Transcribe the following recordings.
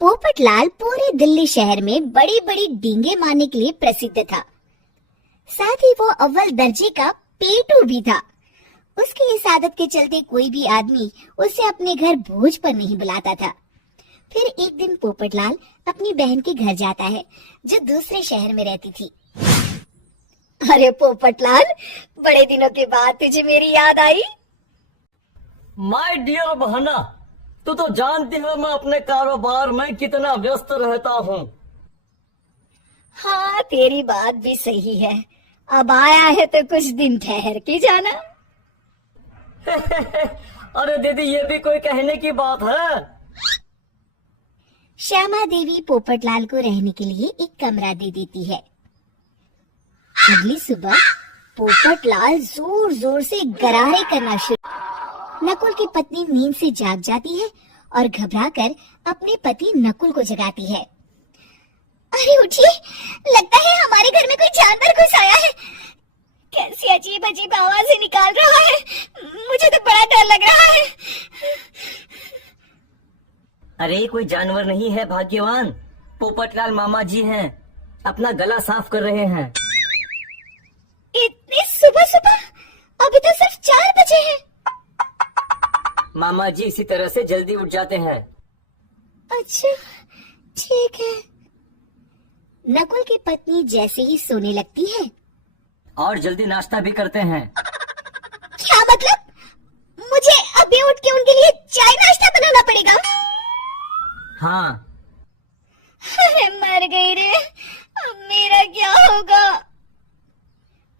पोपटलाल पूरे दिल्ली शहर में बड़ी बड़ी डींगे मारने के लिए प्रसिद्ध था। साथ ही वो अव्वल दर्जे का पेटू भी था। उसकी इस आदत के चलते कोई भी आदमी उसे अपने घर भोज पर नहीं बुलाता था। फिर एक दिन पोपटलाल अपनी बहन के घर जाता है, जो दूसरे शहर में रहती थी। अरे पोपटलाल, बड़े दिनों के बाद तुझे मेरी याद आई। माय डियर बहना, तू तो जानती है मैं अपने कारोबार में कितना व्यस्त रहता हूँ। हाँ, तेरी बात भी सही है। अब आया है तो कुछ दिन ठहर के जाना। अरे दीदी, ये भी कोई कहने की बात है। श्यामा देवी पोपटलाल को रहने के लिए एक कमरा दे देती है। अगली सुबह पोपटलाल जोर जोर से गरारे करना शुरू। नकुल की पत्नी नींद से जाग जाती है और घबराकर अपने पति नकुल को जगाती है। अरे उठिए, लगता है हमारे घर में कोई जानवर घुस आया है। कैसी अजीब अजीब आवाजें निकाल रहा है, मुझे तो बड़ा डर लग रहा है। अरे कोई जानवर नहीं है भाग्यवान, पोपटलाल मामा जी हैं, अपना गला साफ कर रहे हैं। इतनी सुबह सुबह? अभी तो सिर्फ 4 बजे हैं। मामा जी इसी तरह से जल्दी उठ जाते हैं। अच्छा, ठीक है। नकुल की पत्नी जैसे ही सोने लगती है और जल्दी नाश्ता भी करते हैं। क्या मतलब? मुझे अभी उठ के उनके लिए चाय नाश्ता बनाना पड़ेगा? हाँ। अरे मर गई रे, अब मेरा क्या होगा?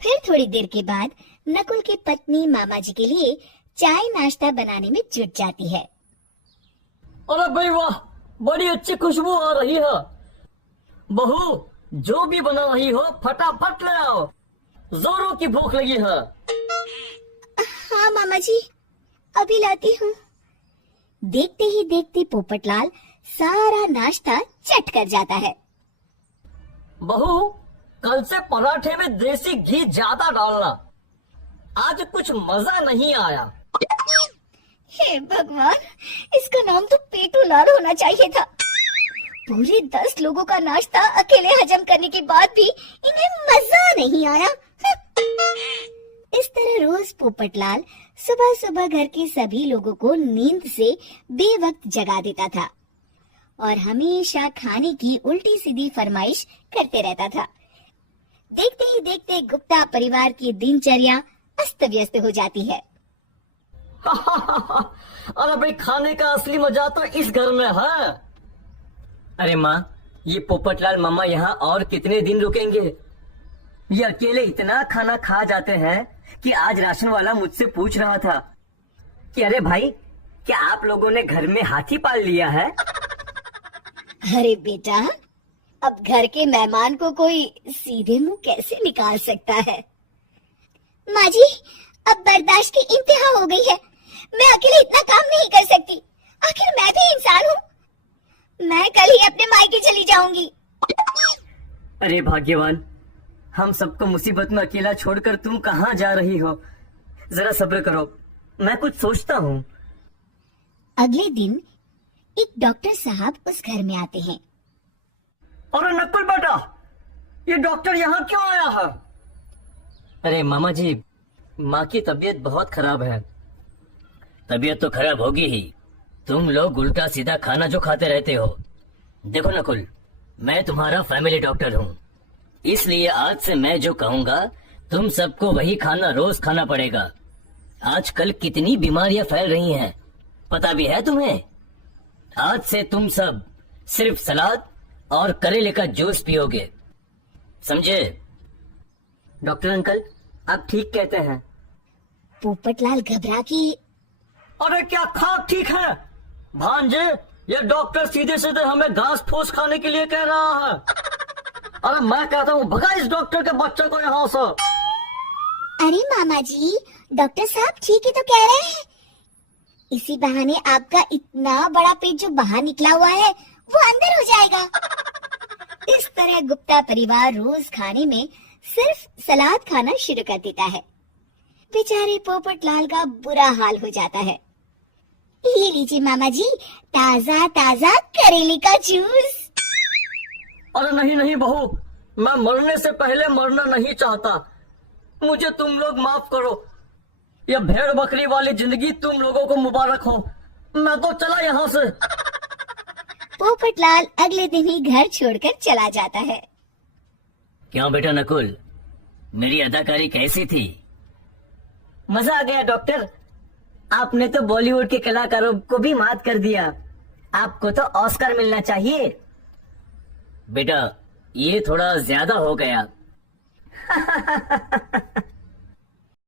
फिर थोड़ी देर के बाद नकुल की पत्नी मामा जी के लिए चाय नाश्ता बनाने में जुट जाती है। अरे भाई वाह, बड़ी अच्छी खुशबू आ रही है। बहू, जो भी बना रही हो फटाफट ले आओ, जोरों की भूख लगी है। हाँ मामा जी, अभी लाती हूँ। देखते ही देखते पोपटलाल सारा नाश्ता चट कर जाता है। बहू, कल से पराठे में देसी घी ज्यादा डालना, आज कुछ मजा नहीं आया। हे भगवान, इसका नाम तो पेटू लाल होना चाहिए था। पूरे 10 लोगों का नाश्ता अकेले हजम करने के बाद भी इन्हें मजा नहीं आया। इस तरह रोज पोपटलाल सुबह सुबह घर के सभी लोगों को नींद से बेवक्त जगा देता था और हमेशा खाने की उल्टी सीधी फरमाइश करते रहता था। देखते ही देखते गुप्ता परिवार की दिनचर्या अस्त व्यस्त हो जाती है। अरे भाई, खाने का असली मजा तो इस घर में है। अरे माँ, ये पोपटलाल मामा यहाँ और कितने दिन रुकेंगे? ये अकेले इतना खाना खा जाते हैं कि आज राशन वाला मुझसे पूछ रहा था कि अरे भाई, क्या आप लोगों ने घर में हाथी पाल लिया है? अरे बेटा, अब घर के मेहमान को कोई सीधे मुंह कैसे निकाल सकता है? माँ जी, अब बर्दाश्त की इंतहा हो गई है। मैं अकेले इतना काम नहीं कर सकती। आखिर मैं भी इंसान हूँ। मैं कल ही अपने मायके चली जाऊंगी। अरे भाग्यवान, हम सबको मुसीबत में अकेला छोड़कर तुम कहाँ जा रही हो? जरा सब्र करो, मैं कुछ सोचता हूँ। अगले दिन एक डॉक्टर साहब उस घर में आते हैं। अरे नकुल बेटा, ये डॉक्टर यहाँ क्यों आया है? अरे मामा जी, माँ की तबीयत बहुत खराब है। तबीयत तो खराब होगी ही, तुम लोग उल्टा सीधा खाना जो खाते रहते हो। देखो नकुल, मैं तुम्हारा फैमिली डॉक्टर हूँ, इसलिए आज से मैं जो कहूँगा तुम सबको वही खाना रोज खाना पड़ेगा। आजकल कितनी बीमारियां फैल रही हैं, पता भी है तुम्हें? आज से तुम सब सिर्फ सलाद और करेले का जूस पियोगे, समझे? डॉक्टर अंकल, आप ठीक कहते हैं। पोपटलाल घबरा के, अरे क्या खाक ठीक है भांजे, ये डॉक्टर सीधे सीधे हमें घास फूस खाने के लिए कह रहा है। अरे मैं कहता हूँ भगा इस डॉक्टर के बच्चे को यहाँ से। अरे मामा जी, डॉक्टर साहब ठीक ही तो कह रहे हैं। इसी बहाने आपका इतना बड़ा पेट जो बाहर निकला हुआ है वो अंदर हो जाएगा। इस तरह गुप्ता परिवार रोज खाने में सिर्फ सलाद खाना शुरू कर देता है। बेचारे पोपटलाल का बुरा हाल हो जाता है। ये लीजिए मामा जी, ताजा ताजा करेले का जूस। अरे नहीं नहीं बहू, मैं मरने से पहले मरना नहीं चाहता। मुझे तुम लोग माफ करो। यह भेड़ बकरी वाली जिंदगी तुम लोगों को मुबारक हो। मैं तो चला यहाँ से। पोपटलाल अगले दिन ही घर छोड़कर चला जाता है। क्यों बेटा नकुल, मेरी अदाकारी कैसी थी? मजा आ गया डॉक्टर। आपने तो बॉलीवुड के कलाकारों को भी मात कर दिया। आपको तो ऑस्कर मिलना चाहिए। बेटा ये थोड़ा ज्यादा हो गया।